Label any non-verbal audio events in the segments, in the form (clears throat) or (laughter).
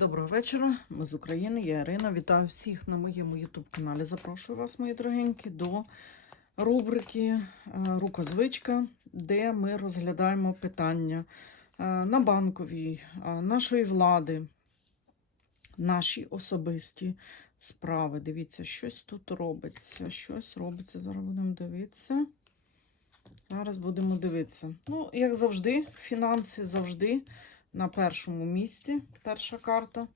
Доброго вечора, ми з України, я Ірина. Вітаю всіх на моєму YouTube-каналі. Запрошую вас, мої дорогенькі, до рубрики е, Рукозвичка, де ми розглядаємо питання е, на банковій, е, нашої влади, наші особисті справи. Дивіться, щось тут робиться. Щось робиться. Зараз будемо дивитися. Зараз будемо дивитися. Ну, як завжди, фінанси завжди на першому місці. Перша карта.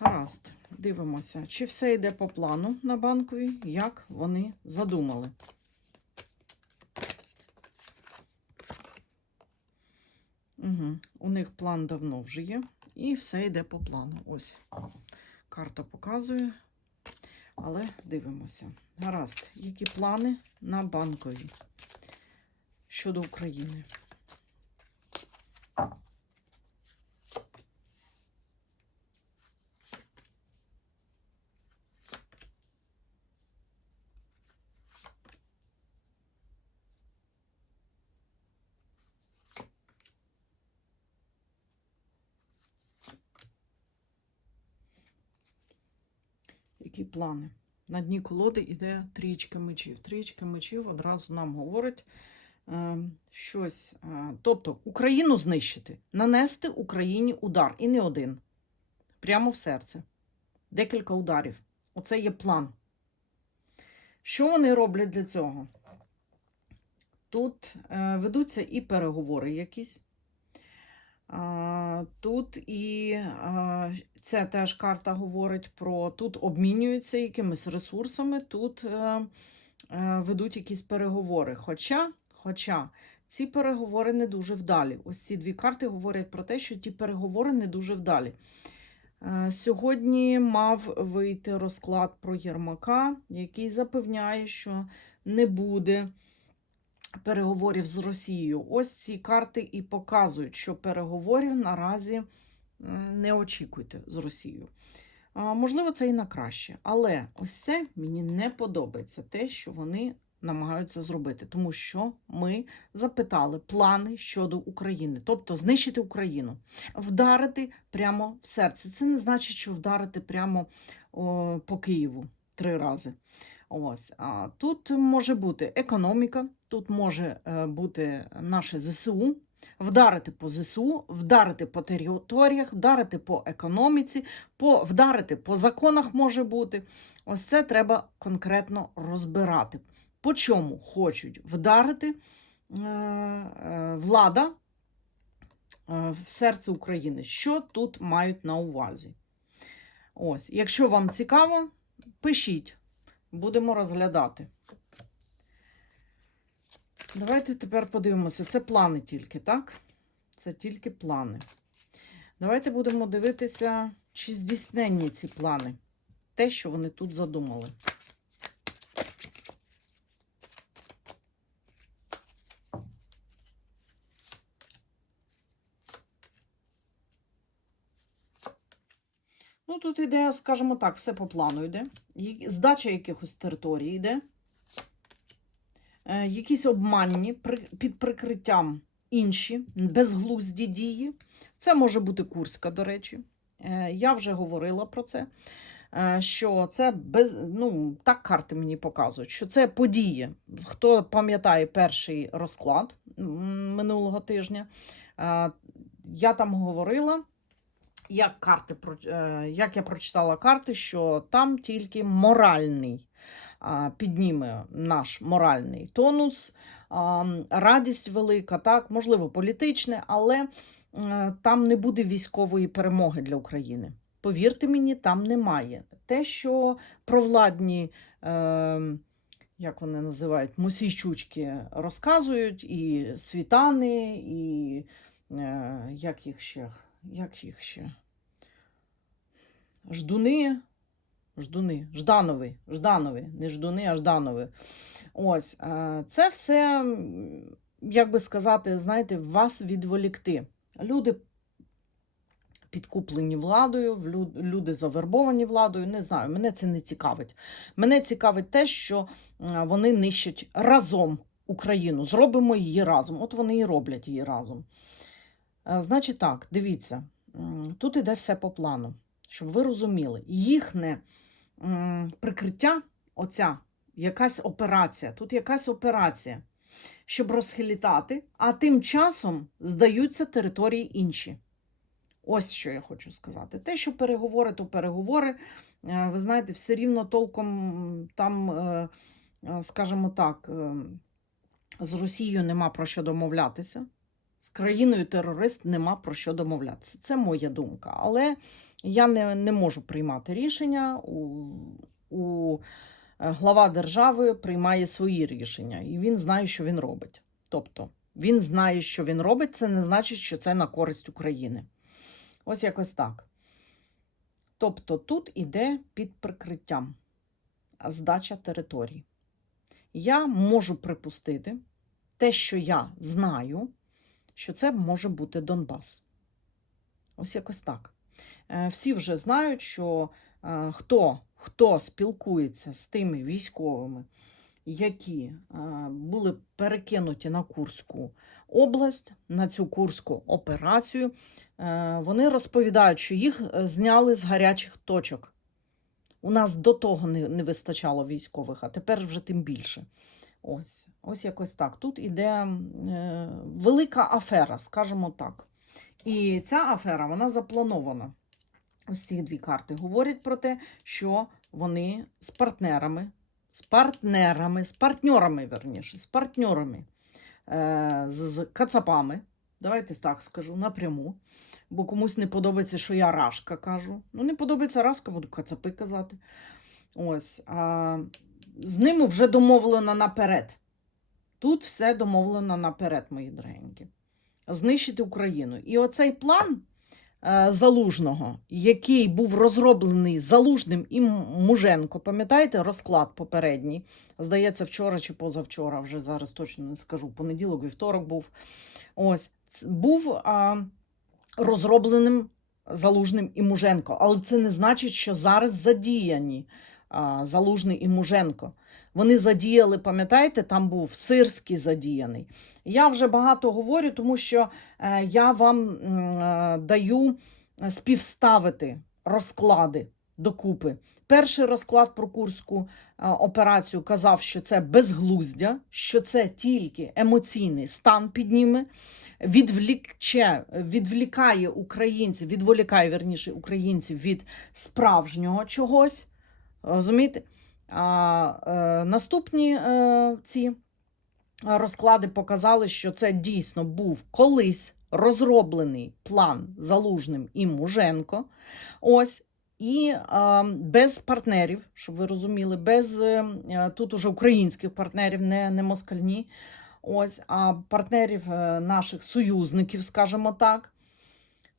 Гаразд, дивимося, чи все йде по плану на банковій, як вони задумали. Угу. У них план давно вже є, і все йде по плану. Ось карта показує, але дивимося. Гаразд, які плани на банковій щодо України? Які плани? На дні колоди йде трічка мечів. Трічка мечів одразу нам говорить е, щось. Е, тобто Україну знищити, нанести Україні удар. І не один. Прямо в серце. Декілька ударів. Оце є план. Що вони роблять для цього? Тут е, ведуться і переговори якісь. Тут і ця теж карта говорить про тут обмінюються якимись ресурсами, тут е, е, ведуть якісь переговори. Хоча, хоча ці переговори не дуже вдалі. Ось ці дві карти говорять про те, що ті переговори не дуже вдалі. Е, Сьогодні мав вийти розклад про Єрмака, який запевняє, що не буде переговорів з Росією. Ось ці карти і показують, що переговорів наразі не очікуйте з Росією. Можливо, це і на краще. Але ось це мені не подобається те, що вони намагаються зробити, тому що ми запитали плани щодо України, тобто знищити Україну, вдарити прямо в серце. Це не значить, що вдарити прямо о, по Києву три рази. Ось а тут може бути економіка, тут може е, бути наше ЗСУ, вдарити по ЗСУ, вдарити по територіях, вдарити по економіці, по, вдарити по законах може бути. Ось це треба конкретно розбирати. По чому хочуть вдарити е, е, влада в серце України? Що тут мають на увазі? Ось, якщо вам цікаво, пишіть. Будемо розглядати. Давайте тепер подивимося. Це плани тільки, так? Це тільки плани. Давайте будемо дивитися, чи здійсненні ці плани. Те, що вони тут задумали. Ну, тут іде, скажімо так, все по плану йде. Здача якихось територій йде. Е, Якісь обманні під прикриттям інші, безглузді дії. Це може бути Курська, до речі. Е, Я вже говорила про це. е, Що це без ну так карти мені показують, що це події. Хто пам'ятає перший розклад минулого тижня? Я там говорила, як карти як я прочитала карти, що там тільки моральний підніме наш моральний тонус, радість велика, так, можливо, політичне, але е, там не буде військової перемоги для України. Повірте мені, там немає. Те, що провладні, е, як вони називають, мусійчучки розказують, і світани, і е, як їх ще, як їх ще? Ждуни, Ждуни, Жданови, Жданови, не Ждуни, а Жданови. Ось, е, це все, як би сказати, знаєте, вас відволікти. Люди підкуплені владою, люди завербовані владою. Не знаю, мене це не цікавить. Мене цікавить те, що е, вони нищать разом Україну. Зробимо її разом. От вони і роблять її разом. Е, Значить так, дивіться, тут іде все по плану. щоб ви розуміли, їхнє м, прикриття, оця якась операція, тут якась операція, щоб розхилітати, а тим часом здаються території інші. Ось що я хочу сказати. Те, що переговори, то переговори. Е, Ви знаєте, все рівно толком там, е, е, скажімо так, е, з Росією нема про що домовлятися. З країною терорист нема про що домовлятися. Це моя думка. Але я не, не можу приймати рішення. У, у е, глава держави приймає свої рішення, і він знає, що він робить. Тобто, він знає, що він робить, це не значить, що це на користь України. Ось якось так. Тобто, тут іде під прикриттям здача територій. Я можу припустити те, що я знаю, що це може бути Донбас. Ось якось так. Е, Всі вже знають, що е, хто, хто спілкується з тими військовими, які е, були перекинуті на Курську область, на цю Курську операцію, вони розповідають, що їх зняли з гарячих точок. У нас до того не вистачало військових, а тепер вже тим більше. Ось, ось якось так. Тут іде е, велика афера, скажімо так. І ця афера вона запланована. Ось ці дві карти говорять про те, що вони з партнерами, з партнерами, з партнерами, верніше, з партнерами, е, з, кацапами. Давайте так скажу напряму. Бо комусь не подобається, що я рашка кажу. Ну, не подобається рашка, буду кацапи казати. Ось. А, з ними вже домовлено наперед. Тут все домовлено наперед, мої дорогенькі. Знищити Україну. І оцей план е, Залужного, який був розроблений Залужним і Муженко, пам'ятаєте, розклад попередній? Здається, вчора чи позавчора, вже зараз точно не скажу. Понеділок, вівторок був. Ось був а, розробленим Залужним і Муженко. Але це не значить, що зараз задіяні Залужний і Муженко. Вони задіяли, пам'ятаєте, там був Сирський задіяний. Я вже багато говорю, тому що е, я вам е, даю співставити розклади докупи. Перший розклад про Курську е, операцію казав, що це безглуздя, що це тільки емоційний стан підніме, відвлікче, відвлікає українців, відволікає верніше українців від справжнього чогось. Розумієте? А е, наступні е, ці розклади показали, що це дійсно був колись розроблений план Залужним і Муженко. Ось. І е, без партнерів, щоб ви розуміли, без е, е, тут уже українських партнерів, не, не москальні, ось, а партнерів е, наших союзників, скажімо так.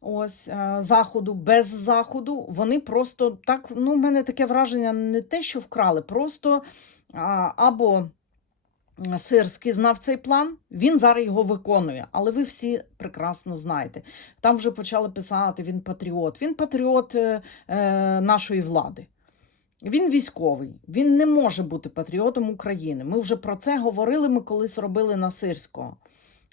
Ось е, заходу, без заходу, вони просто так. Ну, в мене таке враження, не те, що вкрали, просто або Сирський знав цей план, він зараз його виконує, але ви всі прекрасно знаєте. Там вже почали писати: він патріот. Він патріот е, е, нашої влади. Він військовий, він не може бути патріотом України. Ми вже про це говорили. Ми колись робили на Сирського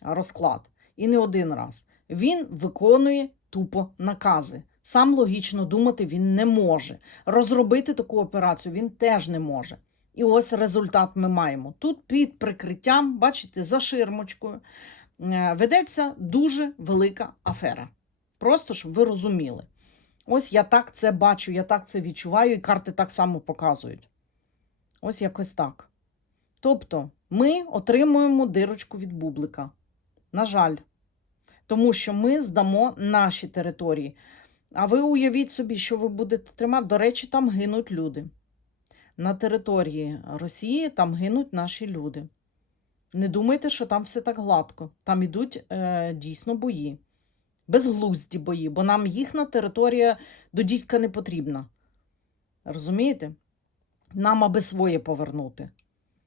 розклад. І не один раз. Він виконує тупо накази. Сам логічно думати він не може. Розробити таку операцію він теж не може. І ось результат ми маємо. Тут під прикриттям, бачите, за ширмочкою е, ведеться дуже велика афера. Просто щоб ви розуміли. Ось я так це бачу, я так це відчуваю, і карти так само показують. Ось якось так. Тобто, ми отримуємо дирочку від бублика. На жаль, тому що ми здамо наші території. А ви уявіть собі, що ви будете тримати. До речі, там гинуть люди. На території Росії там гинуть наші люди. Не думайте, що там все так гладко. Там ідуть е, дійсно бої. Безглузді бої, бо нам їхня територія до дідька не потрібна. Розумієте? Нам аби своє повернути.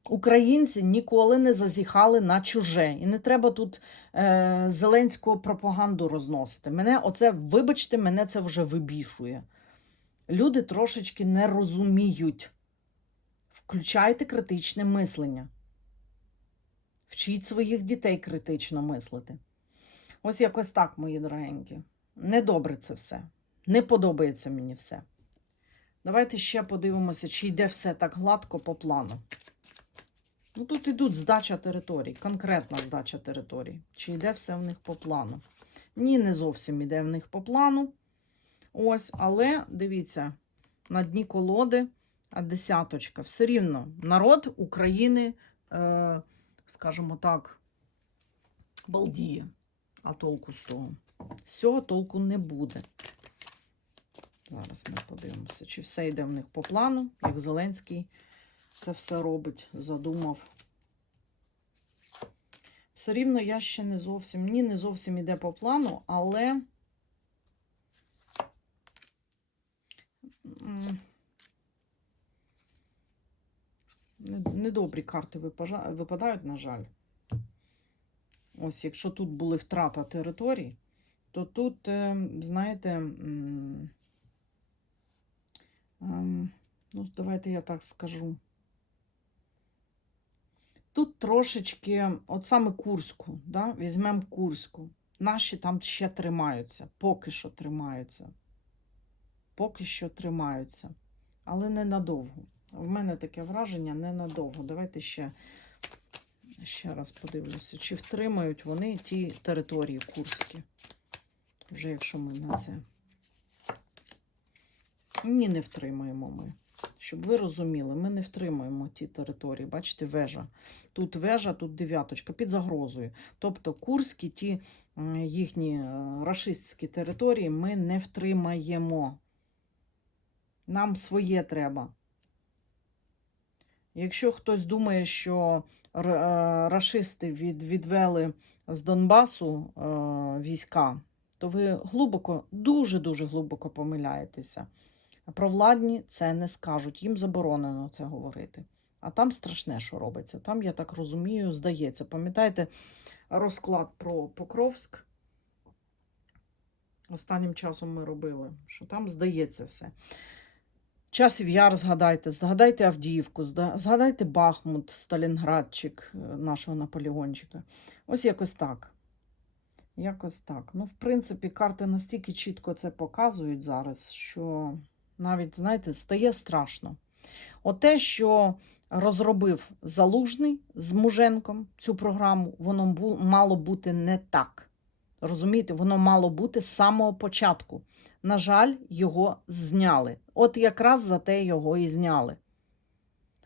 Українці ніколи не зазіхали на чуже. І не треба тут е, зеленську пропаганду розносити. Мене оце, вибачте, мене це вже вибішує. Люди трошечки не розуміють. Включайте критичне мислення. Вчіть своїх дітей критично мислити. Ось якось так, мої дорогенькі. Недобре це все. Не подобається мені все. Давайте ще подивимося, чи йде все так гладко по плану. Ну, тут ідуть здача територій, конкретна здача територій. Чи йде все в них по плану? Ні, не зовсім йде в них по плану. Ось, але дивіться, на дні колоди, а десяточка. Все рівно народ України, е, скажімо так, балдіє. А толку з того. З цього толку не буде. Зараз ми подивимося, чи все йде в них по плану, як Зеленський це все робить, задумав. Все рівно я ще не зовсім, ні, не зовсім йде по плану, але недобрі карти випадають, на жаль. Ось, якщо тут були втрата територій, то тут, е, знаєте, ем, ну, давайте я так скажу. Трошечки, от саме Курську, да, візьмемо Курську. Наші там ще тримаються, поки що тримаються. Поки що тримаються. Але ненадовго. В мене таке враження ненадовго. Давайте ще, ще раз подивлюся, чи втримають вони ті території Курські. Вже якщо ми на це. Ні, не втримаємо ми. Щоб ви розуміли, ми не втримуємо ті території. Бачите, вежа. Тут вежа, тут дев'яточка під загрозою. Тобто курські, ті їхні е, рашистські території ми не втримаємо. Нам своє треба. Якщо хтось думає, що е, рашисти від, відвели з Донбасу е, війська, то ви глибоко, дуже-дуже глибоко помиляєтеся. Провладні це не скажуть, їм заборонено це говорити. А там страшне, що робиться. Там, я так розумію, здається. Пам'ятаєте розклад про Покровськ? Останнім часом ми робили, що там здається все. Часів яр згадайте, згадайте Авдіївку, згадайте Бахмут, Сталінградчик е, нашого Наполеончика. Ось якось так. Якось так. Ну, в принципі, карти настільки чітко це показують зараз, що навіть, знаєте, стає страшно. Оте, що розробив Залужний з Муженком цю програму, воно мало бути не так. Розумієте, воно мало бути з самого початку. На жаль, його зняли. От якраз за те його і зняли.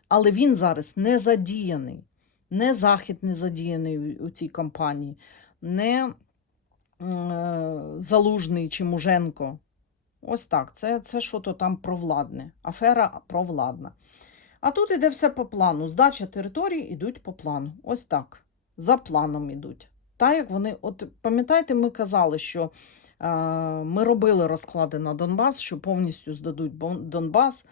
Але він зараз не задіяний, не Захід не задіяний у- цій кампанії, не е, Залужний чи Муженко. Ось так. Це, це що-то там провладне. Афера провладна. А тут іде все по плану. Здача територій ідуть по плану. Ось так. За планом ідуть. Так, як вони, от пам'ятаєте, ми казали, що е, ми робили розклади на Донбас, що повністю здадуть Донбас.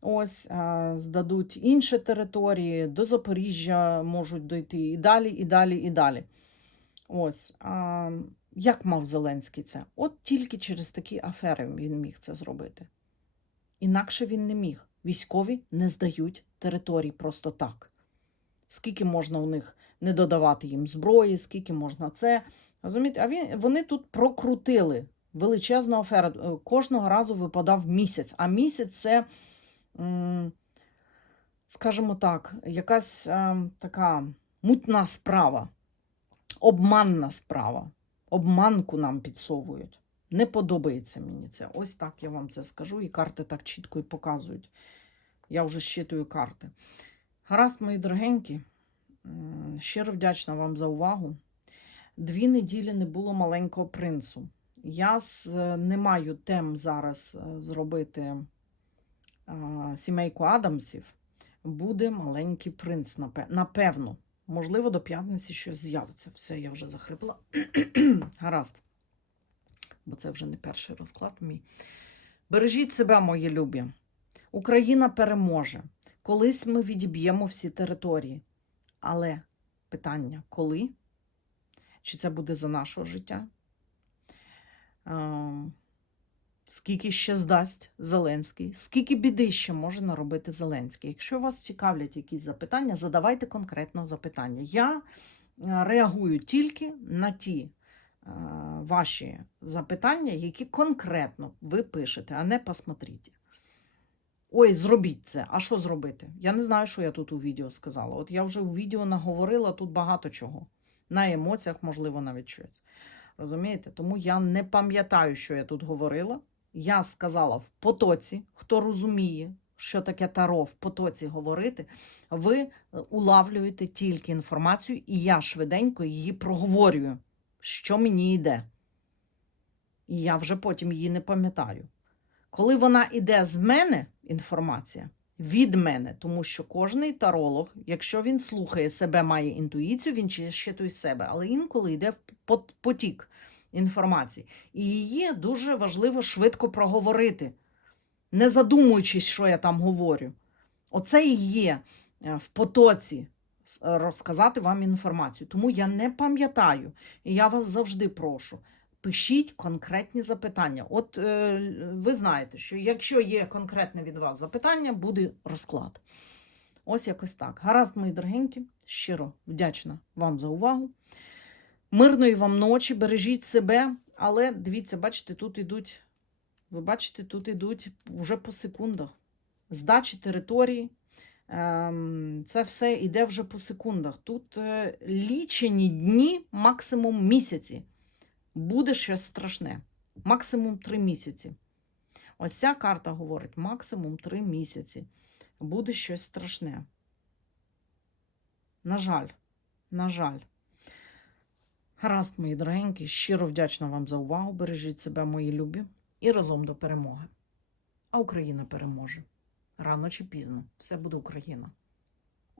Ось е, здадуть інші території, до Запоріжжя можуть дойти і далі, і далі, і далі. Ось. А, як мав Зеленський це? От тільки через такі афери він міг це зробити. Інакше він не міг. Військові не здають територій просто так. Скільки можна у них не додавати їм зброї, скільки можна це. Розумієте? А він, вони тут прокрутили величезну аферу. Е, Кожного разу випадав місяць. А місяць це, скажімо так, якась е, така мутна справа, обманна справа. Обманку нам підсовують. Не подобається мені це. Ось так я вам це скажу, і карти так чітко і показують. Я вже щитую карти. Гаразд, мої дорогенькі, щиро вдячна вам за увагу. Дві неділі не було маленького принцу. Я з- не маю тем зараз е, зробити сімейку Адамсів. Буде маленький принц, напевно. Можливо, до п'ятниці щось з'явиться. Все, я вже захрипла. (clears throat) Гаразд. Бо це вже не перший розклад мій. Бережіть себе, мої любі. Україна переможе. Колись ми відіб'ємо всі території. Але питання коли? Чи це буде за нашого життя? Скільки ще здасть Зеленський? Скільки біди ще може наробити Зеленський? Якщо вас цікавлять якісь запитання, задавайте конкретно запитання. Я е, реагую тільки на ті ваші запитання, які конкретно ви пишете, а не посмотрите. Ой, зробіть це. А що зробити? Я не знаю, що я тут у відео сказала. От я вже у відео наговорила тут багато чого. На емоціях, можливо, навіть щось. Розумієте? Тому я не пам'ятаю, що я тут говорила. Я сказала в потоці, хто розуміє, що таке таро в потоці говорити, ви е, улавлюєте тільки інформацію, і я швиденько її проговорюю, що мені йде. І я вже потім її не пам'ятаю. Коли вона йде з мене, інформація, від мене, тому що кожний таролог, якщо він слухає себе, має інтуїцію, він щитує себе, але інколи йде в потік інформації. І її дуже важливо швидко проговорити, не задумуючись, що я там говорю. Оце і є е, в потоці розказати вам інформацію. Тому я не пам'ятаю, і я вас завжди прошу. Пишіть конкретні запитання. От е, ви знаєте, що якщо є конкретне від вас запитання, буде розклад. Ось якось так. Гаразд, мої дорогенькі, щиро вдячна вам за увагу. Мирної вам ночі, бережіть себе, але дивіться, бачите, тут ідуть, ви бачите, тут ідуть вже по секундах. Здачі території. Ем, Це все йде вже по секундах. Тут е, лічені дні, максимум місяці буде щось страшне. Максимум три місяці. Ось ця карта говорить: максимум три місяці. Буде щось страшне. На жаль, на жаль. Гаразд, мої дорогенькі, щиро вдячна вам за увагу. Бережіть себе, мої любі, і разом до перемоги. А Україна переможе. Рано чи пізно. Все буде Україна.